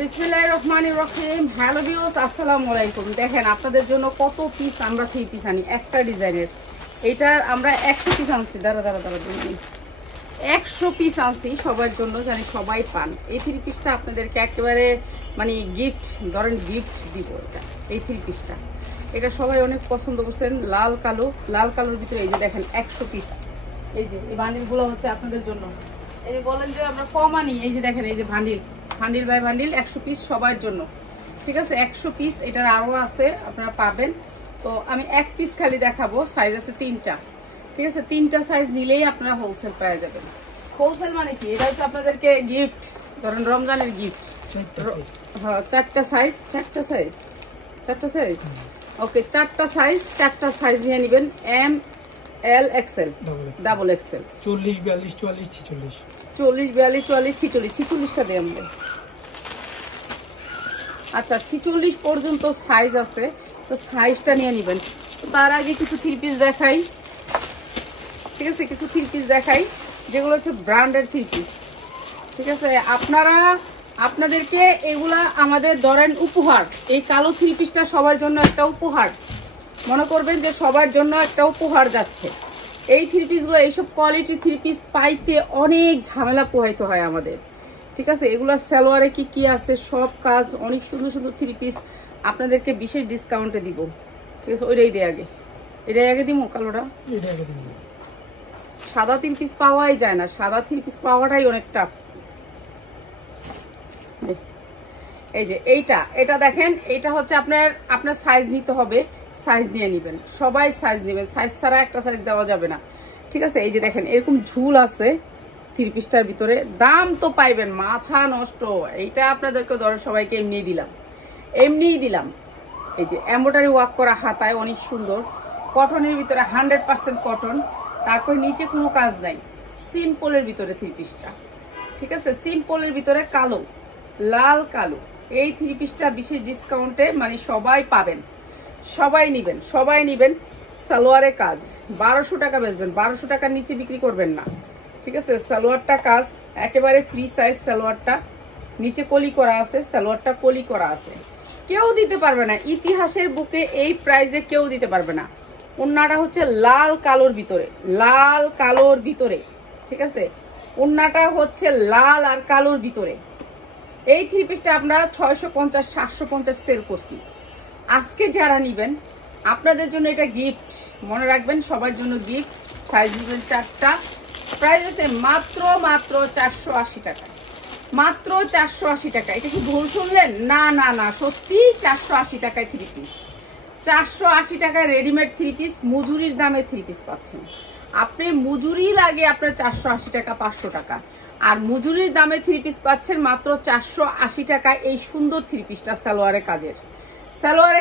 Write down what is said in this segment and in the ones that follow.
বিসমিল্লাহির রহমানির রহিম। Hello viewers, আসসালামু আলাইকুম। দেখেন আপনাদের জন্য কত পিস আমরা 3 পিস আনি একটা ডিজাইনের। এইটার আমরা 100 পিস আনছি। দাঁড়া 100 পিস আনছি সবার জন্য, জানি সবাই পান। এই 3 পিসটা আপনাদেরকে একেবারে মানে গিফট, ধরেন গিফট দিব। এই 3 পিসটা এটা সবাই অনেক পছন্দ করছেন। লাল কালোর ভিতরে এই যে দেখেন 100 পিস। এই যে এই বান্ডিলগুলো হচ্ছে আপনাদের জন্য। এই যে বলেন যে আমরা কম আনি, এই যে দেখেন এই যে বান্ডিল বাই বান্ডিল 100 পিস সবার জন্য, ঠিক আছে? 100 পিস। এটার আরও আছে, আপনারা পাবেন। তো আমি 1 পিস খালি দেখাবো। সাইজ আছে 3টা, ঠিক আছে? 3টা সাইজ নিলেই আপনারা হোলসেল পেয়ে যাবেন। হোলসেল মানে কি, এটা হচ্ছে আপনাদেরকে গিফট, ধরেন রমজানের গিফট। হ্যাঁ, 4টা সাইজ। ওকে, 4টা সাইজ নিয়ে নেবেন। এম, এল, এক্সেল, ডাবল এক্সেল, 40, 42, 44, 46, 40, 42, 44, 46, 46টা দিয়ে আমাদের। আচ্ছা, 46 পর্যন্ত সাইজ আছে, তো সাইজটা নিয়ে নেবেন। তার আগে কিছু 3 পিস দেখাই, ঠিক আছে? কিছু 3 পিস দেখাই যেগুলো হচ্ছে ব্র্যান্ডের 3 পিস, ঠিক আছে? আপনাদেরকে এগুলা আমাদের ধরেন উপহার। এই কালো 3 পিসটা সবার জন্য একটা উপহার, মনে করবেন যে সবার জন্য একটা উপহার যাচ্ছে। এই 3 পিসগুলো, এইসব কোয়ালিটি 3 পিস পাইতে অনেক ঝামেলা পোহাইতে হয় আমাদের, ঠিক আছে? এগুলার সালোয়ারে কি আছে সব কাজ, অনেক সুন্দর 3 পিস আপনাদেরকে বিশেষ ডিসকাউন্টে দিব, ঠিক আছে? এটাই আগে দিব। কালোটা সাদা 3 পিস পাওয়াই যায় না, সাদা 3 পিস পাওয়াটাই অনেক টাফ। এই যে এটা দেখেন, এটা হচ্ছে আপনার সাইজ নিতে হবে, সাইজ নিয়ে নেবেন। সবাই সাইজ নেবেন, সাইজ ছাড়া একটা সাইজ দেওয়া যাবে না, ঠিক আছে? এই যে দেখেন এরকম ঝুল আছে 3 পিসটার ভিতরে। দাম তো পাইবেন মাথা নষ্ট। এইটা আপনাদেরকে ধরেন সবাইকে এমনিই দিলাম। এই যে এমব্রয়ডারি ওয়ার্ক করা হাতায়, অনেক সুন্দর। কটনের ভিতরে 100% কটন। তারপর নিচে কোনো কাজ নাই, সিম্পলের ভিতরে 3 পিসটা, ঠিক আছে? সিম্পলের ভিতরে কালো, লাল কালো। এই 3 পিসটা বিশেষ ডিসকাউন্টে, মানে সবাই পাবেন, সবাই নিবেন। সালোয়ারে কাজ 1200 টাকা বেচবেন, 1200 টাকার নিচে বিক্রি করবেন না, ঠিক আছে? সালোয়ারটা কাজ একেবারে ফ্রি সাইজ। সালোয়ারটা নিচে কলি করা আছে, সালোয়ারটা কলি করা আছে। কেউ দিতে পারবে না, ইতিহাসের বুকে এই প্রাইজে কেউ দিতে পারবে না। ওন্নাটা হচ্ছে লাল কালোর ভিতরে, ঠিক আছে? ওন্নাটা হচ্ছে লাল আর কালোর ভিতরে। এই 3 পিসটা আমরা 650, 750 সেল করছি। আজকে যারা নিবেন আপনাদের জন্য এটা গিফট, মনে রাখবেন, সবার জন্য গিফট। সাইজ নেবেন 4টা। প্রাইস আছে মাত্র 480 টাকা, মাত্র 480 টাকা। এটা কি ভুল শুনলেন? না, সত্যি 480 টাকায় 3 পিস। 480 টাকায় রেডিমেড 3 পিস, মজুরির দামে 3 পিস পাচ্ছেন আপনি। মজুরি লাগে আপনার 480 টাকা, 500 টাকা, আর মজুরির দামে 3 পিস পাচ্ছেন মাত্র 480 টাকা। এই সুন্দর 3 পিসটা সালোয়ারে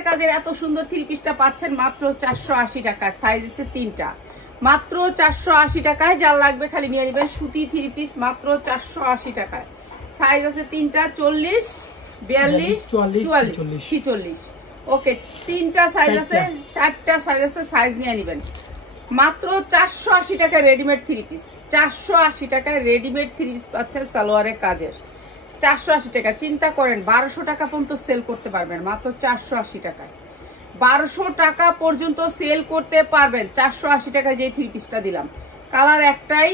কাজের এত সুন্দর 3 পিসটা পাচ্ছেন মাত্র 480 টাকা। সাইজ হচ্ছে 3টা, মাত্র 480 টাকায়। যার লাগবে খালি নিয়ে নেবেন। সুতি 3 পিস মাত্র 480 টাকায়। সাইজ আছে 3টা, 40, 42, 44, 46। ওকে, 3টা সাইজ আছে, 4টা সাইজ আছে। সাইজ নিয়ে নেবেন। মাত্র 480 টাকা রেডিমেড 3 পিস। 480 টাকায় রেডিমেড 3 পিস পাচ্ছেন সালোয়ারের কাজের। 480 টাকা। চিন্তা করেন 1200 টাকা পর্যন্ত সেল করতে পারবেন মাত্র 480 টাকায়। 1200 টাকা পর্যন্ত সেল করতে পারবেন 480 টাকায় যে 3 পিসটা দিলাম। কালার একটাই,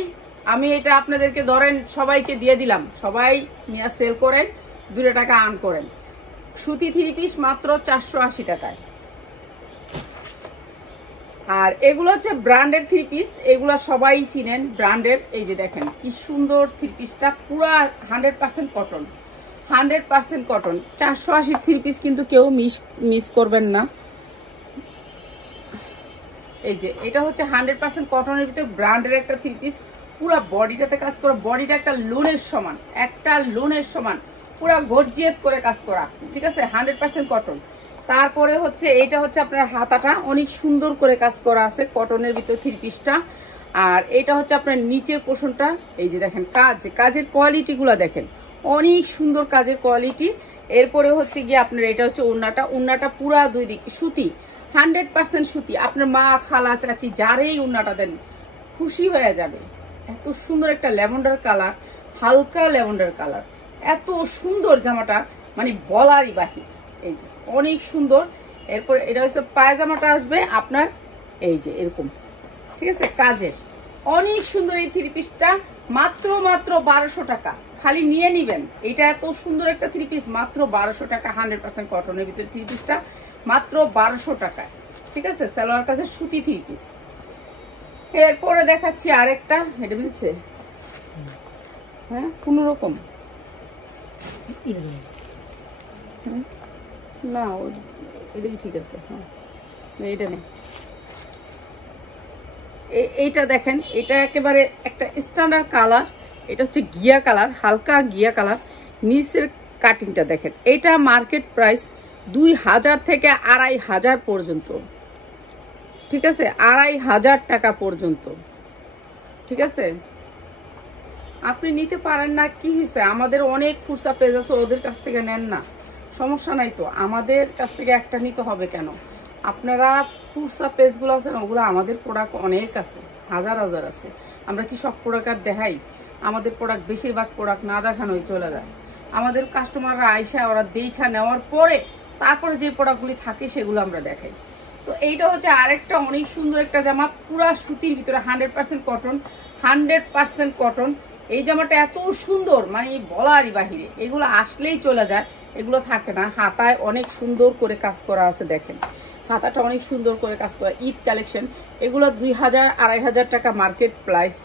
আমি এটা আপনাদেরকে ধরেন সবাইকে দিয়ে দিলাম। সবাই নিয়ে সেল করেন, 2 টাকা আর্ন করেন। সুতি 3 পিস মাত্র 480 টাকায়। আর এগুলো হচ্ছে ব্র্যান্ডের 3 পিস, এগুলো সবাই চিনেন ব্র্যান্ডের। এই যে দেখেন কি সুন্দর 3 পিসটা, পুরা 100% কটন, 100% কটন। 480 3 পিস কিন্তু কেউ মিস করবেন না। এই যে এটা হচ্ছে 100% কটনের ভিতরে ব্র্যান্ডের একটা 3 পিস। পুরা বডিটাতে কাজ করা, বডিটা একটা লোনের সমান, পুরা গর্জিয়াস করে কাজ করা, ঠিক আছে? 100% কটন। তারপরে হচ্ছে এটা হচ্ছে আপনার হাতাটা অনেক সুন্দর করে কাজ করা আছে কটনের ভিতর 3 পিসটা। আর এটা হচ্ছে আপনার নিচের পোর্শনটা। এই যে দেখেন কাজের কোয়ালিটি গুলা দেখেন, অনেক সুন্দর কাজের কোয়ালিটি। এরপরে হচ্ছে গিয়ে আপনার এটা হচ্ছে ওন্নাটা পুরা 2 দিক সুতি, 100% সুতি। আপনার মা, খালা, চাচি যারেই ওন্নাটা দেন খুশি হয়ে যাবে। এত সুন্দর একটা ল্যাভেন্ডার কালার, হালকা ল্যাভেন্ডার কালার, এত সুন্দর জামাটা। মানে বলারই বাহির। এই যে অনেক সুন্দর। এরপর এটা হচ্ছে পায়জামাটা আসবে আপনার এই যে এরকম, ঠিক আছে, কাজের অনেক সুন্দর। এই থ্রি পিসটা মাত্র 1200 টাকা, খালি নিয়ে নিবেন। এটা এত সুন্দর একটা থ্রি পিস, মাত্র 1200 টাকা। 100% কটনের ভিতরে থ্রি পিসটা মাত্র 1200 টাকায়, ঠিক আছে। সালোয়ার কাজের সুতি থ্রি পিস। এরপরে দেখাচ্ছি আরেকটা, এটা মিলছে, হ্যাঁ কোন রকম না, এটাই ঠিক আছে। হ্যাঁ এইটা নেই, এইটা দেখেন, এটা একেবারে একটা স্ট্যান্ডার্ড কালার। এটা হচ্ছে গিয়া কালার, হালকা গিয়া কালার। নিচের কাটিংটা দেখেন, এটা মার্কেট প্রাইস 2000 থেকে 2500 পর্যন্ত, ঠিক আছে, 2500 টাকা পর্যন্ত, ঠিক আছে। আপনি নিতে পারেন না, কি হয়েছে, আমাদের অনেক খুচরা পেজ আছে, ওদের কাছ থেকে নেন না, সমস্যা নাই তো। আমাদের কাছ থেকে একটা নিতে হবে কেন? আপনারা খুচরা পেজগুলো আছেন, ওগুলো আমাদের প্রোডাক্ট অনেক আছে, হাজার হাজার আছে। আমরা কি সব প্রোডাক্ট আর দেখাই? আমাদের প্রোডাক্ট বেশিরভাগ প্রোডাক্ট না দেখানোই চলে যায়। আমাদের কাস্টমাররা আইসা ওরা দেখা নেওয়ার পরে তারপরে যে প্রোডাক্টগুলি থাকে সেগুলো আমরা দেখাই। তো এইটা হচ্ছে আরেকটা অনেক সুন্দর একটা জামা, পুরা সুতির ভিতরে 100% কটন, 100% কটন। এই জামাটা এত সুন্দর, মানে বলারই বাহিরে। এগুলো আসলেই চলে যায়, এগুলো থাকে না। হাতায় অনেক সুন্দর করে কাজ করা আছে, দেখেন হাতাটা অনেক সুন্দর করে কাজ করা, ঈদ কালেকশন। এগুলো 2000-2500 টাকা মার্কেট প্রাইস।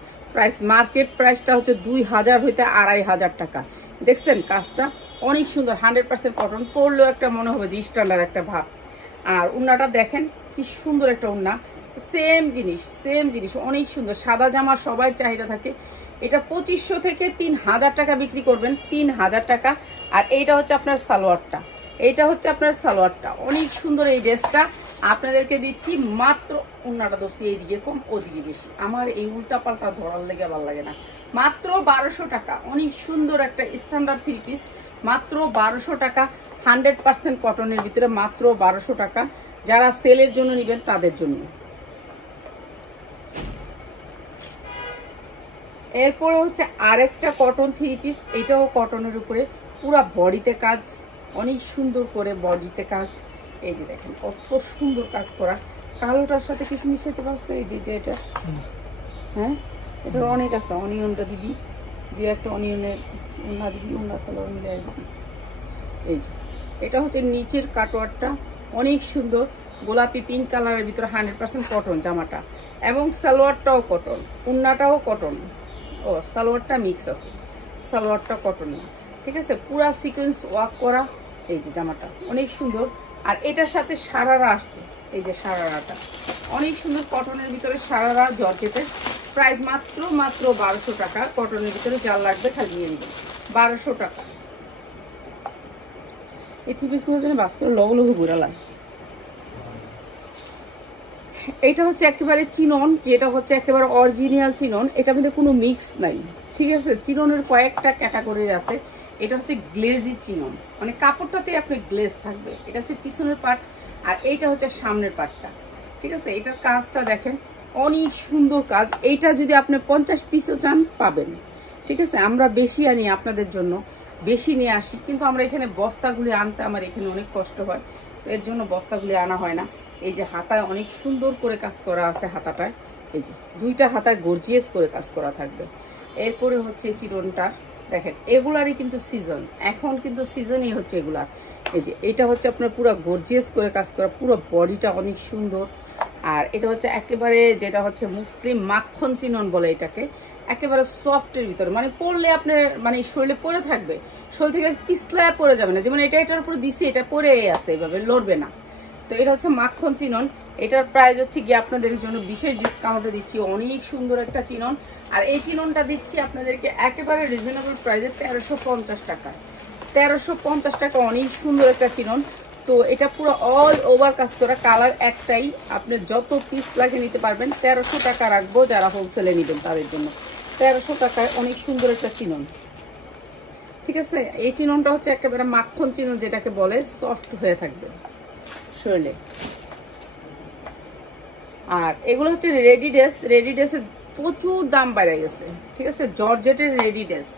মার্কেট প্রাইসটা হচ্ছে 2000 হইতে 2500 টাকা। দেখছেন কাজটা অনেক সুন্দর, 100% কটন। পরলেও একটা মনে হবে যে স্ট্যান্ডার্ড একটা ভাব। আর উন্নাটা দেখেন কি সুন্দর একটা উন্না, সেম জিনিস অনেক সুন্দর। সাদা জামা সবাই চাহিদা থাকে। এটা 2500 থেকে 3000 টাকা বিক্রি করবেন, 3000 টাকা। আর এইটা হচ্ছে আপনার সালোয়ারটা, অনেক সুন্দর। এই ড্রেসটা আপনাদেরকে দিচ্ছি মাত্র, উন্নাটা ধরছি এইদিকে কম ওদিকে বেশি, আমার এই উল্টা পাল্টা ধরার লেগে ভালো লাগে না। মাত্র 1200 টাকা, অনেক সুন্দর একটা স্ট্যান্ডার্ড থ্রি পিস, মাত্র 1200 টাকা। 100% কটনের ভিতরে মাত্র 1200 টাকা। যারা সেলের জন্য নেবেন তাদের জন্য। এরপরে হচ্ছে আরেকটা কটন থ্রি পিস, এটাও কটনের উপরে, পুরা বডিতে কাজ, অনেক সুন্দর করে বডিতে কাজ। এই যে দেখেন কত সুন্দর কাজ করা। কালোটার সাথে কিছু মিশাইতে পারছো, এই যে এটা, হ্যাঁ এটার অনেক আছে। অনিয়নটা দিবি, দিয়ে একটা অনিয়নের উন্না দিবি, উন্না সালোয়ার মিলে দিবি। এই যে এটা হচ্ছে নিচের কাটওয়ারটা, অনেক সুন্দর গোলাপি পিঙ্ক কালারের ভিতরে 100% কটন জামাটা, এবং সালোয়ারটাও কটন, উন্নাটাও কটন। ও সালোয়ারটা মিক্স আছে, সালোয়ারটা কটন না, ঠিক আছে। পুরা সিকোয়েন্স ওয়ার্ক করা। এই যে জামাটা অনেক সুন্দর। আর এটার সাথে সারারা আসছে, এই যে সারারাটা অনেক সুন্দর, কটনের ভিতরে সারারা জর্জেটের। প্রাইস মাত্র 1200 টাকা। কটনের ভিতরে যা লাগবে খালি নিয়ে নেবেন, 1200 টাকা। এই থ্রি পিসগুলো যেন বাস করে লঘু বুড়ালাম। এটা হচ্ছে একেবারে চিনন, যেটা হচ্ছে একেবারে অরিজিনাল চিনন, এটার মধ্যে কোনো মিক্স নাই, ঠিক আছে। চিননের কয়েকটা ক্যাটাগরির আছে। এটা হচ্ছে গ্লেজি চিনন, মানে কাপড়টাতে আপনার গ্লেজ থাকবে। এটা হচ্ছে পিছনের পার্ট, আর এইটা হচ্ছে সামনের পার্টটা, ঠিক আছে। এটার কাজটা দেখেন অনেক সুন্দর কাজ। এইটা যদি আপনি 50 পিসও চান পাবেন, ঠিক আছে। আমরা বেশি আনি আপনাদের জন্য, বেশি নিয়ে আসি, কিন্তু আমরা এখানে বস্তাগুলি আনতে আমার এখানে অনেক কষ্ট হয়, তো এর জন্য বস্তাগুলি আনা হয় না। এই যে হাতায় অনেক সুন্দর করে কাজ করা আছে, হাতাটায় এই যে দুইটা হাতায় গর্জিয়াস করে কাজ করা থাকবে। এরপরে হচ্ছে চিরনটা দেখেন, এগুলারই কিন্তু সিজন, এখন কিন্তু সিজনই হচ্ছে এগুলার। এই যে এটা হচ্ছে আপনার পুরো গর্জিয়াস করে কাজ করা, পুরো বডিটা অনেক সুন্দর। আর এটা হচ্ছে একেবারে যেটা হচ্ছে মুসলিম মাখন চিনন বলে এটাকে, একেবারে সফটের ভিতরে, মানে পরলে আপনার মানে শরীরে পরে থাকবে, শরীর থেকে পিছলায় পরে যাবে না। যেমন এটার উপরে দিছি, এটা পরে আছে, এইভাবে লড়বে না। তো এটা হচ্ছে মাখন চিনন। এটার প্রাইস হচ্ছে গিয়ে আপনাদের জন্য বিশেষ ডিসকাউন্টে দিচ্ছি, অনেক সুন্দর একটা চিনন। আর এই চিননটা দিচ্ছি আপনাদেরকে একেবারে রিজনেবল প্রাইসে 1350 টাকা। 1350 টাকা, অনেক সুন্দর একটা চিনন। তো এটা পুরো অল ওভার কাজ করা, কালার একটাই, আপনি যত পিস লাগে নিতে পারবেন। 1300 টাকা রাখবো যারা হোলসেলে নেবেন তাদের জন্য। 1300 টাকায় অনেক সুন্দর একটা চিনন, ঠিক আছে। এই চিননটা হচ্ছে একেবারে মাখন চিনন, যেটাকে বলে সফট হয়ে থাকবে শরীরে। আর এগুলো হচ্ছে রেডি ড্রেস, রেডি ড্রেসের প্রচুর দাম বেড়ে গেছে, ঠিক আছে। জর্জেটের ready dress,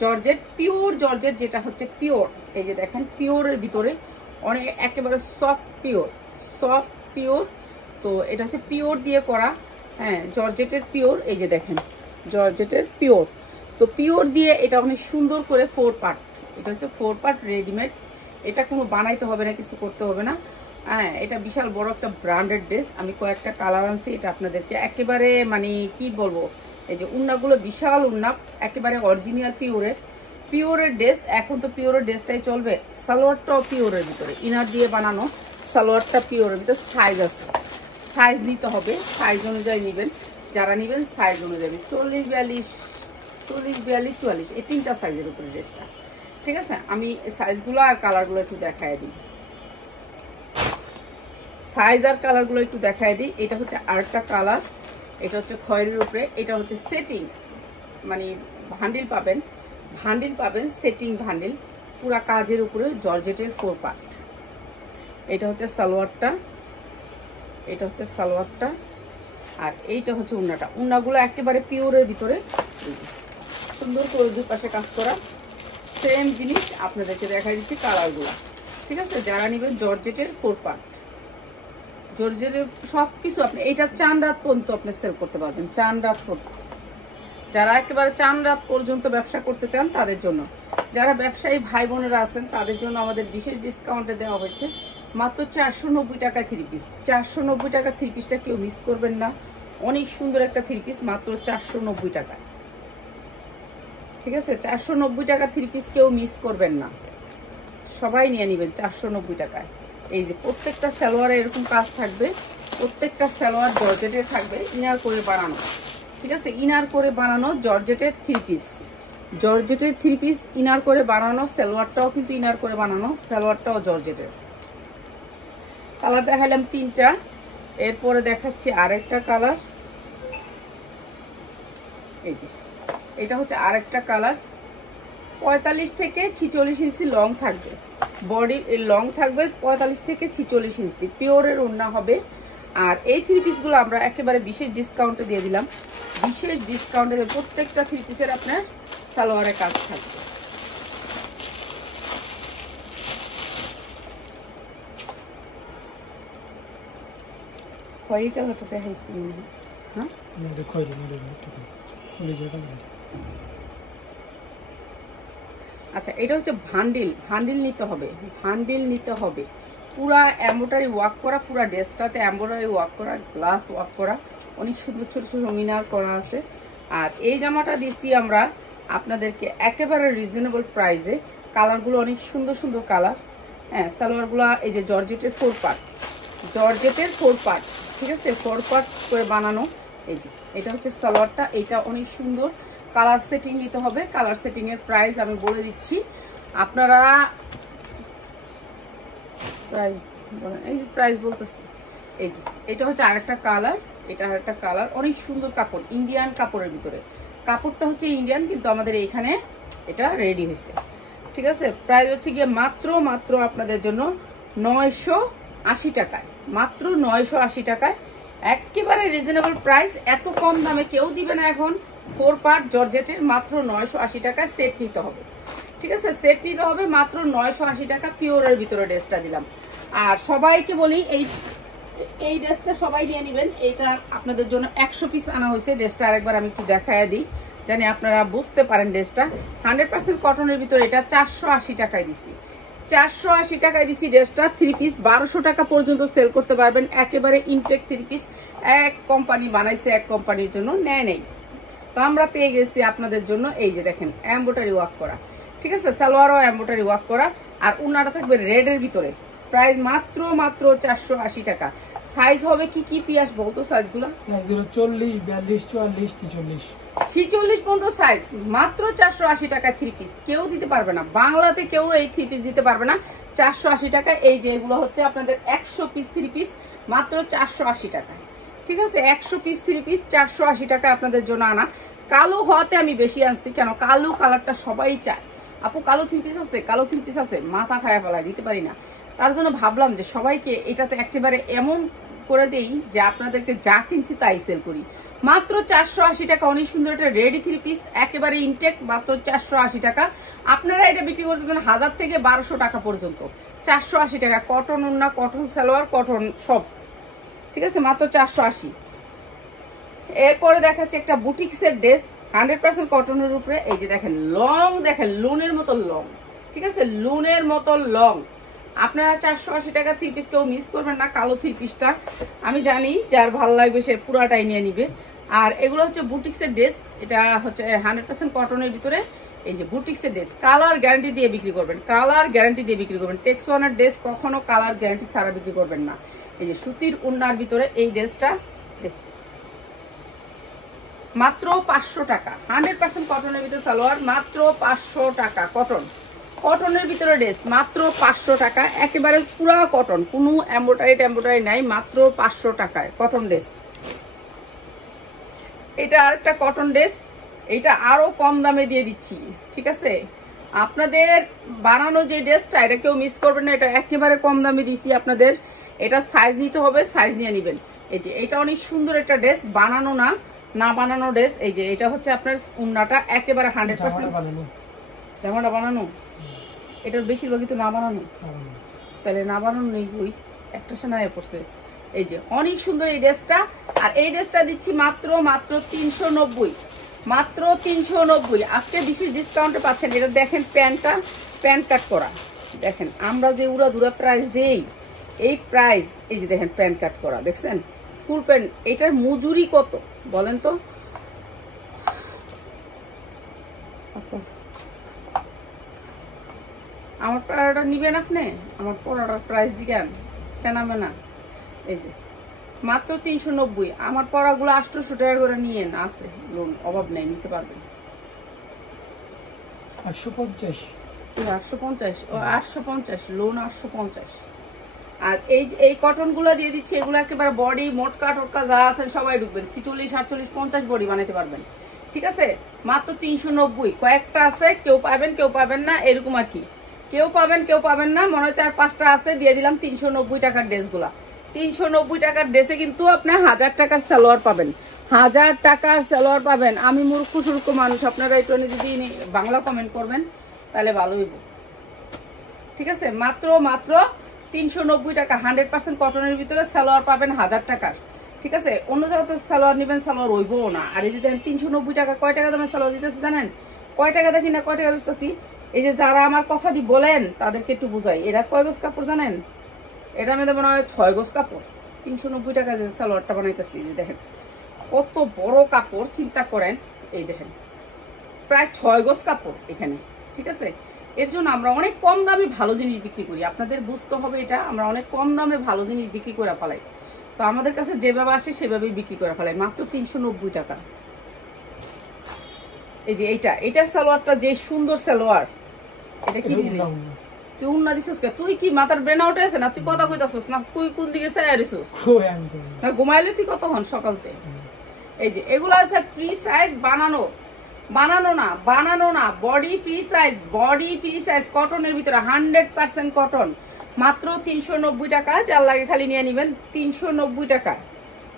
georgette, pure georgette, যেটা হচ্ছে পিওর। এই যে দেখেন পিওরের ভিতরে অনেক একেবারে সফট পিওর। তো এটা হচ্ছে পিওর দিয়ে করা, হ্যাঁ জর্জেটের পিওর। এই যে দেখেন জর্জেটের পিওর, তো পিওর দিয়ে এটা অনেক সুন্দর করে 4 পার্ট। এটা হচ্ছে 4 পার্ট রেডিমেড, এটা কোনো বানাইতে হবে না, কিছু করতে হবে না। হ্যাঁ এটা বিশাল বড় একটা ব্র্যান্ডেড ড্রেস। আমি কয়েকটা কালার আনছি, এটা আপনাদেরকে একেবারে মানে কি বলবো, এই যে উন্নাগুলো বিশাল উন্না, একেবারে অরিজিনাল পিওরের ড্রেস। এখন তো পিওরের ড্রেসটাই চলবে। সালোয়ারটাও পিওরের ভিতরে, ইনার দিয়ে বানানো সালোয়ারটা পিওরের ভিতরে। সাইজ আছে, সাইজ নিতে হবে, সাইজ অনুযায়ী নেবেন, যারা নেবেন সাইজ অনুযায়ী। 40, 42, 44 এই 3টা সাইজের উপরে ড্রেসটা। ঠিক আছে, আমি সাইজগুলো আর কালারগুলো একটু দেখায় দিই। সাইজ আর কালারগুলো একটু দেখায় দিই। এটা হচ্ছে আরেকটা কালার, এটা হচ্ছে খয়েরির উপরে। এটা হচ্ছে সেটিং, মানে ভান্ডিল পাবেন সেটিং ভান্ডিল, পুরা কাজের উপরে জর্জেটের 4 পার্ট। এটা হচ্ছে সালোয়ারটা, আর এইটা হচ্ছে উন্নাটা। উন্নাগুলো একেবারে পিওরের ভিতরে, সুন্দর করে দুই পাশে কাজ করা। সেম জিনিস আপনাদেরকে দেখা দিচ্ছি কালারগুলো। ঠিক আছে, যারা নেবেন জর্জেটের 4 পার্ট, জর্জেটের সবকিছু আপনি এইটা চান রাত পর্যন্ত আপনি সেল করতে পারবেন। চান রাত পর্যন্ত, যারা একেবারে চান রাত পর্যন্ত ব্যবসা করতে চান তাদের জন্য। যারা ব্যবসায়ী ভাই বোনেরা আছেন তাদের জন্য আমাদের বিশেষ ডিসকাউন্টে দেওয়া হয়েছে মাত্র 490 টাকা 3 পিস। 490 টাকা 3 পিসটা কেউ মিস করবেন না। অনেক সুন্দর একটা 3 পিস, মাত্র 490 টাকা। ঠিক আছে, 490 টাকা 3 পিস কেউ মিস করবেন না, সবাই নিয়ে নেবেন 490 টাকায়। এই যে প্রত্যেকটা সালোয়ারে এরকম কাজ থাকবে, প্রত্যেকটা সালোয়ার জর্জেটের থাকবে, ইনার করে বানানো। ঠিক আছে, ইনার করে বানানো জর্জেটের 3 পিস, জর্জেটের 3 পিস ইনার করে বানানো। সালোয়ারটাও কিন্তু ইনার করে বানানো, সালোয়ারটাও জর্জেটের। কালার দেখালাম 3টা, এরপরে দেখাচ্ছি আরেকটা কালার। এই যে এটা হচ্ছে আরেকটা কালার। 45 থেকে 46 ইঞ্চি লং থাকবে, বডির লং থাকবে 45 থেকে 46 ইঞ্চি, পিওরের ওড়না হবে। আর এই 3 পিসগুলো আমরা একেবারে বিশেষ ডিসকাউন্টে দিয়ে দিলাম, বিশেষ ডিসকাউন্টে। প্রত্যেকটা 3 পিসের আপনার সালোয়ারের কাজ থাকবে। খয়েরি কালারটা দেখাইছি, হ্যাঁ আচ্ছা, এটা হচ্ছে ভান্ডিল নিতে হবে, পুরা এমব্রয়ডারি ওয়ার্ক করা, পুরা ড্রেসটাতে এমব্রয়ডারি ওয়ার্ক করা, গ্লাস ওয়ার্ক করা, অনেক সুন্দর ছোট ছোট মিনার করা আছে। আর এই জামাটা দিচ্ছি আমরা আপনাদেরকে একেবারে রিজনেবল প্রাইসে। কালারগুলো অনেক সুন্দর সুন্দর কালার। হ্যাঁ, সালোয়ারগুলো এই যে জর্জেটের 4 পার্ট, ঠিক আছে, 4 পার্ট করে বানানো। এই যে এটা হচ্ছে সালোয়ারটা, এটা অনেক সুন্দর। কালার সেটিং নিতে হবে, কালার সেটিং এর প্রাইস আমি বলে দিচ্ছি। আপনারা প্রাইস বলতেছি। এই যে এটা হচ্ছে আরেকটা কালার, অনেক সুন্দর কাপড়, ইন্ডিয়ান কাপড়ের ভিতরে। কাপড়টা হচ্ছে ইন্ডিয়ান, কিন্তু আমাদের এইখানে এটা রেডি হয়েছে। ঠিক আছে, প্রাইস হচ্ছে গিয়ে মাত্র আপনাদের জন্য 980 টাকায়, মাত্র 980 টাকায়, একেবারে রিজনেবল প্রাইস। এত কম দামে কেউ দিবে না এখন। 4 পার্ট জর্জেটের মাত্র 980 টাকায় সেট নিতে হবে। ঠিক আছে, সেট নিতে হবে মাত্র 980 টাকা। পিওরের ভিতরে ড্রেসটা দিলাম। আর সবাইকে বলি এই ড্রেসটা সবাই নিয়ে নেবেন। এইটা আপনাদের জন্য 100 পিস আনা হয়েছে। ড্রেসটা আরেকবার আমি একটু দেখায় দিই, জানি আপনারা বুঝতে পারেন। ড্রেসটা 100% কটনের ভিতরে, এটা 480 টাকায় দিছি। 480 টাকায় দিছি ড্রেসটা। 3 পিস 1200 টাকা পর্যন্ত সেল করতে পারবেন। একেবারে ইনটেক 3 পিস, এক কোম্পানি বানাইছে, এক কোম্পানির জন্য নেই। তো আমরা পেয়ে গেছি আপনাদের জন্য। এই যে দেখেন এমব্রয়ডারি ওয়ার্ক করা, ঠিক আছে, সালোয়ারও এমব্রয়ডারি ওয়ার্ক করা। আর উন্নাটা থাকবে রেডের ভিতরে। প্রাইস মাত্র 480 টাকা। সাইজ হবে কি পিয়াস বলতো? সাইজগুলো 40, 42, 44, 43 46 পর্যন্ত সাইজ। মাত্র 480 টাকা 3 পিস। কেউ দিতে পারবে না, বাংলাতে কেউ এই 3 পিস দিতে পারবে না 480 টাকা। এই যে এগুলো হচ্ছে আপনাদের 100 পিস 3 পিস, মাত্র 480 টাকা। ঠিক আছে, 100 পিস 3 পিস 480 টাকা আপনাদের জন্য আনা। কালো হওয়াতে আমি বেশি আনছি, কেন কালো কালারটা সবাই চায়। আপু কালো 3 পিস আছে, কালো 3 পিস আছে, মাথা খায়া ফেলায়, দিতে পারি না। তার জন্য ভাবলাম যে সবাইকে এটাতে একেবারে এমন করে দেই যে আপনাদেরকে যা কিনছি তাই সেল করি। মাত্র 480 টাকা। অনেক সুন্দর একটা রেডি থ্রি পিস, একেবারে ইনটেক, মাত্র 480 টাকা। আপনারা এটা বিক্রি করতে পারেন 1000 থেকে 1200 টাকা পর্যন্ত। 480 টাকা, কটন ওড়না, কটন সালোয়ার, কটন সব, ঠিক আছে, মাত্র 480। এরপরে দেখাচ্ছে একটা বুটিক্সের ড্রেস, 100% কটনের উপরে। এই যে দেখেন লং, দেখেন লুনের মতো লং, ঠিক আছে, লুনের মতো লং। আপনারা 480 টাকা থ্রি পিস কেউ মিস করবেন না। কালো থ্রি পিসটা আমি জানি যার ভালো লাগবে সে পুরাটাই নিয়ে নিবে। আর এগুলো হচ্ছে বুটিক্সের ড্রেস, এটা হচ্ছে 100% কটনের ভিতরে। এই যে বুটিক্সের ড্রেস, কালার গ্যারান্টি দিয়ে বিক্রি করবেন, কালার গ্যারান্টি দিয়ে বিক্রি করবেন। টেক্সওয়ানের ড্রেস কখনো কালার গ্যারান্টি ছাড়া বিক্রি করবেন না। এই যে সুতির ওড়নার ভিতরে এই ড্রেসটা মাত্র 500 টাকা। 100% কটনের ভিতরে সালোয়ার, মাত্র 500 টাকা। কটন, কটনের ভিতরে ড্রেস মাত্র 500 টাকা, একেবারে পুরা কটন, কোনো এমব্রয়ডারি নাই, মাত্র 500 টাকায় কটন ড্রেস। এটা আরেকটা কটন ড্রেস, এটা আরো কম দামে দিয়ে দিচ্ছি, ঠিক আছে। আপনাদের বানানো যে ড্রেসটা এটা কেউ মিস করবেন না, এটা একেবারে কম দামে দিচ্ছি আপনাদের। এটা সাইজ নিতে হবে, সাইজ নিয়ে নেবেন। এই যে এটা অনেক সুন্দর একটা ড্রেস, বানানো না, না বানানো ড্রেস। এই যে এটা হচ্ছে আপনার ওড়নাটা একেবারে 100% জামাটা বানানো, এটার বেশিরভাগই তো না বানানো, তাহলে না বানানো নেই, ওই একটা সেনায় পড়ছে। এই যে অনেক সুন্দর এই ড্রেসটা, আর এই ড্রেসটা দিচ্ছি মাত্র 390, মাত্র 390। আজকে বিশেষ ডিসকাউন্টে পাচ্ছেন। এটা দেখেন প্যান্টটা, প্যান্ট কাট করা, দেখেন আমরা যে উড়াধুরা প্রাইস দেই এই প্রাইস, এই যে দেখেন প্যান্ট কাট করা, দেখছেন ফুল প্যান্ট। এটার মজুরি কত বলেন তো? আমার পড়াটা নিবেন আপনি? আমার পড়াটার প্রাইস দিবেন কেন না? এই যে মাত্র 390। আমার পড়াগুলো 800 টাকা করে নিয়ে না, আছে লোন, অভাব নেই, নিতে পারবেন। 850, 850, ও 850 লোন, 850। আর এই কটন গুলো দিয়ে দিচ্ছে, এগুলো একেবারে বডি মোটকা টোটকা যা আছেন সবাই ঢুকবেন, 46, 48, 50 বডি বানাইতে পারবেন, ঠিক আছে। মাত্র 390। কয়েকটা আছে, কেউ পাবেন কেউ পাবেন না, এরকম আর কি, কেউ পাবেন কেউ পাবেন না, মনে হয় 4-5টা আছে, দিয়ে দিলাম 390 টাকার ড্রেস গুলা। 390 টাকার ড্রেসে কিন্তু আপনি 1000 টাকার সালোয়ার পাবেন, 1000 টাকার সালোয়ার পাবেন। আমি মূর্খ সুরূখ মানুষ, আপনারা একটু যদি বাংলা কমেন্ট করবেন তাহলে ভালো হইব, ঠিক আছে। মাত্র 390 টাকা, 100% কটনের ভিতরে সালোয়ার পাবেন 1000 টাকার, ঠিক আছে। অন্য জায়গাতে সালোয়ার নেবেন, সালোয়ার হইবও না। আর এই যে দেখেন 390 টাকা, কয় টাকা দামের সালোয়ার দিতেছে জানেন? কয় টাকা দেখি না, কয় টাকা বেচতেছি। এই যে যারা আমার কথাটি বলেন তাদেরকে একটু বুঝাই, এরা কয় গজ কাপড় জানেন? এটা আমি মনে হয় 6 গজ কাপড়, 390 টাকা যে সালোয়ারটা বানাইতেছি। যে দেখেন কত বড় কাপড়, চিন্তা করেন। এই দেখেন প্রায় 6 গজ কাপড় এখানে, ঠিক আছে। এর জন্য আমরা অনেক কম দামে ভালো জিনিস বিক্রি করি, আপনাদের বুঝতে হবে এটা। আমরা অনেক কম দামে ভালো জিনিস বিক্রি করে ফেলাই, তো আমাদের কাছে যেভাবে আসে সেভাবেই বিক্রি করে ফেলাই। মাত্র 390 টাকা। এই যে এটার সালোয়ারটা যে সুন্দর সালোয়ার, এটা কি দিলি তুই? উন্না দিছিস কে? তুই কি মাথার ব্রেন আউট আছে না? তুই কথা কইতাছস না? তুই কোন দিকে চাই আরিছস না? ঘুমাইলে তুই কতক্ষণ সকালতে? এই যে এগুলো আছে ফ্রি সাইজ, বানানো না, বডি ফ্রি সাইজ, কটনের ভিতরে 100% কটন, মাত্র 390 টাকা। যার লাগে খালি নিয়ে নিবেন, 390 টাকা,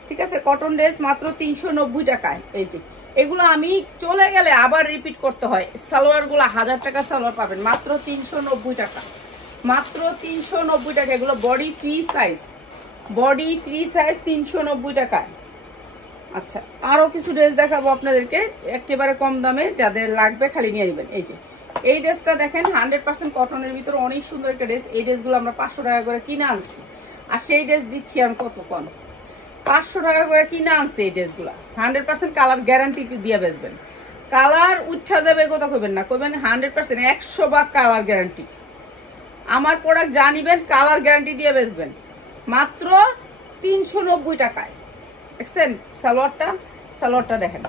ঠিক আছে। কটন ড্রেস মাত্র 390 টাকায়। এই যে এগুলো আমি চলে গেলে আবার রিপিট করতে হয়। সালোয়ার গুলো 1000 টাকা সালোয়ার পাবেন, মাত্র 390 টাকা, মাত্র 390 টাকা। এগুলো বডি ফ্রি সাইজ, 390 টাকায়। আচ্ছা, আরো কিছু ড্রেস দেখাবো আপনাদেরকে একেবারে কম দামে, যাদের লাগবে খালি নিয়ে নেবেন। এই যে এই ড্রেসটা দেখেন 100% কটনের ভিতরে অনেক সুন্দর একটা ড্রেস। এই ড্রেসগুলো আমরা 500 টাকা করে কিনে আনছি, আর সেই ড্রেস দিচ্ছি আমি কত কম, 500 টাকা করে কিনে আনছি। এই ড্রেসগুলা 100% কালার গ্যারান্টি দিয়ে বেচবেন, কালার উঠা যাবে কথা কইবেন না, কইবেন 100% 100 ভাগ কালার গ্যারান্টি। আমার প্রোডাক্ট যা নিবেন কালার গ্যারান্টি দিয়ে বেচবেন, মাত্র 390 টাকায়। দেখছেন সালোয়ারটা দেখেন,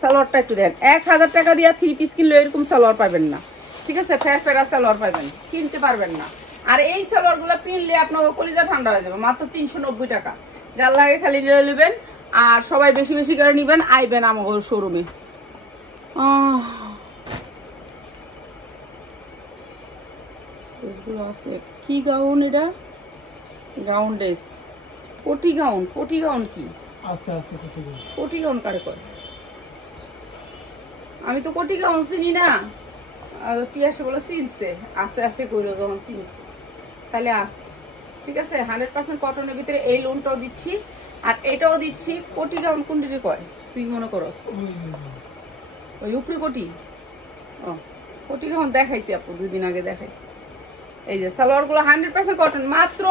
সালোয়ারটা একটু দেখেন। 1000 টাকা দিয়ে 3 পিস কিনলে এরকম সালোয়ার পাবেন না, ঠিক আছে। ফেরা সালোয়ার পাবেন, কিনতে পারবেন না। আর এই সালোয়ার গুলো কিনলে আপনার কলিজা ঠান্ডা হয়ে যাবে, মাত্র 390 টাকা। যার লাগে খালি নিয়ে নেবেন, আর সবাই বেশি বেশি করে নিবেন, আইবেন আমার শোরুমে। আছে কি গাউন? এটা গাউন ড্রেস, পটি গাউন কি আস্তে আস্তে কোটি গাউন কারে কয়? আমি তো কোটি গাউন চিনি না। আর পিয়াসে বলে চিনছে, আস্তে আস্তে কইলো যখন চিনছে তাহলে আস্তে। ঠিক আছে, 100% কটনের ভিতরে এই লোনটাও দিচ্ছি আর এটাও দিচ্ছি। কোটি গাউন কোনটি কয় তুই মনে করস? ওই উপরে কোটি। ও কোটি গাউন দেখাইছি আপু, 2 দিন আগে দেখাইছি। এই যে সালোয়ার গুলো 100% কটন, মাত্র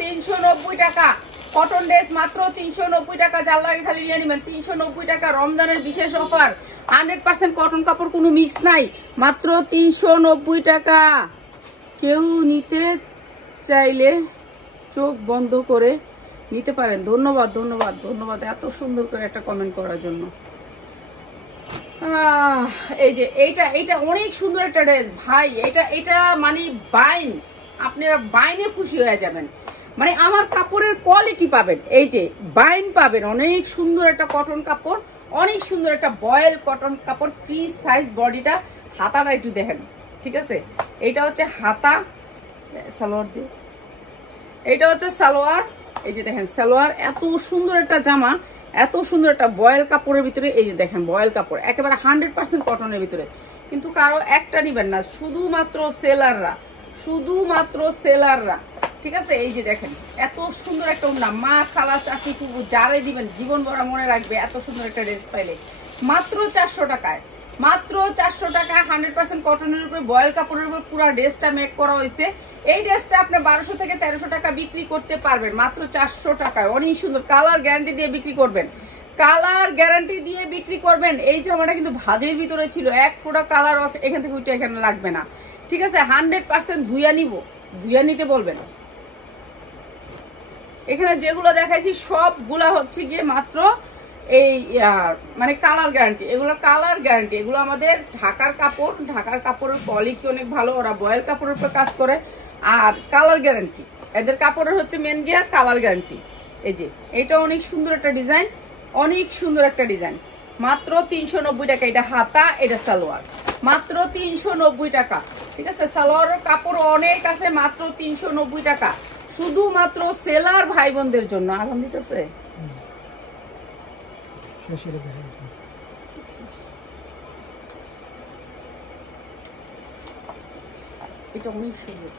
390 টাকা। কটন ড্রেস মাত্র 390 টাকা। যার লাগে খালি নিয়ে নেবেন, 390 টাকা। রমজানের বিশেষ অফার, 100% কটন কাপড়, কোনো মিক্স নাই, মাত্র 390 টাকা। কেউ নিতে চাইলে চোখ বন্ধ করে নিতে পারেন। ধন্যবাদ ধন্যবাদ ধন্যবাদ এত সুন্দর করে একটা কমেন্ট করার জন্য। এই যে এইটা অনেক সুন্দর একটা ড্রেস ভাই। এটা মানে বাইন, আপনারা বাইনে খুশি হয়ে যাবেন। মানে আমার কাপড়ের কোয়ালিটি পাবেন, এই যে বাইন পাবেন। অনেক সুন্দর একটা কটন কাপড়, অনেক সুন্দর একটা বয়েল কটন কাপড়, ফ্রি সাইজ বডিটা। হাতাটা একটু দেখেন, ঠিক আছে? এইটা হচ্ছে হাতা, সালোয়ার দিয়ে, এইটা হচ্ছে সালোয়ার। এই যে দেখেন সালোয়ার, এত সুন্দর একটা জামা, এত সুন্দর একটা বয়েল কাপড়ের ভিতরে। এই যে দেখেন বয়েল কাপড়, একেবারে 100% কটনের ভিতরে। কিন্তু কারো একটা নিবেন না, শুধুমাত্র সেলাররা, শুধুমাত্র সেলাররা। ঠিক আছে, এই যে দেখেন এত সুন্দর একটা ওড়না, মা খালা চাচি ফুবু যারে দিবেন জীবন ভরা মনে রাখবে। এত সুন্দর একটা ড্রেস পাইলে মাত্র 400 টাকায়, মাত্র 400 টাকায় 100% কটনের উপরে বয়েল কাপড়ের উপর পুরো ড্রেসটা মেক করা হয়েছে। এই ড্রেসটা আপনি 1200 থেকে 1300 টাকা বিক্রি করতে পারবেন মাত্র 400 টাকায়। অনেক সুন্দর, কালার গ্যারান্টি দিয়ে বিক্রি করবেন, কালার গ্যারান্টি দিয়ে বিক্রি করবেন। এই জামাটা কিন্তু ভাজের ভিতরে ছিল, এক ফোঁটা কালার এখান থেকে উঠে এখানে লাগবে না। ঠিক আছে, 100% ধুইয়া নিব, ধুইয়া নিতে বলবেন। এখানে যেগুলো দেখাইছি সবগুলা হচ্ছে গিয়ে মাত্র এই মানে কালার গ্যারান্টি। এগুলো কালার গ্যারান্টি, এগুলো আমাদের ঢাকার কাপড়, ঢাকার কাপড়ের কোয়ালিটি অনেক ভালো। ওরা বয়েল কাপড়ের উপর কাজ করে আর কালার গ্যারান্টি। এদের কাপড়ের হচ্ছে মেন গিয়া কালার গ্যারান্টি। এই যে এটা অনেক সুন্দর একটা ডিজাইন, অনেক সুন্দর একটা ডিজাইন, মাত্র 390 টাকা। এটা হাতা, এটা সালোয়ার, মাত্র 390 টাকা। ঠিক আছে, সালোয়ারের কাপড় অনেক আছে, মাত্র 390 টাকা, শুধুমাত্র সেলার ভাই বোনদের জন্য। আরাম দিতেছে। এটা অনেক সুন্দর,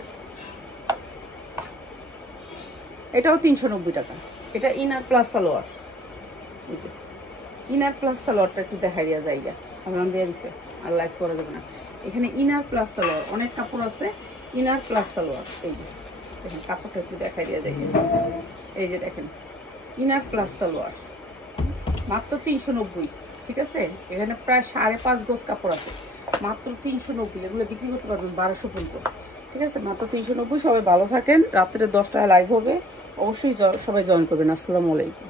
এটাও 390 টাকা। এটা inner plus salwar, inner plus সালোয়ারটা একটু দেখাই দেওয়া জায়গা আরাম দিয়ে দিছে, আর লাইভ করা যাবে না। এখানে ইনার প্লাস সালোয়ার অনেক কাপড় আছে, ইনার প্লাস সালোয়ার। এই যে দেখেন কাপড়টা একটু দেখাই দেওয়া যায়। এই যে দেখেন ইনার প্লাস সালোয়ার, মাত্র 390। ঠিক আছে, এখানে প্রায় 5.5 গজ কাপড় আছে, মাত্র 390। এগুলো বিক্রি করতে পারবেন 1200 পর্যন্ত। ঠিক আছে, মাত্র 390। সবাই ভালো থাকেন। রাত্রে 10টায় লাইভ হবে, অবশ্যই সবাই জয়েন করবেন। আসসালামু আলাইকুম।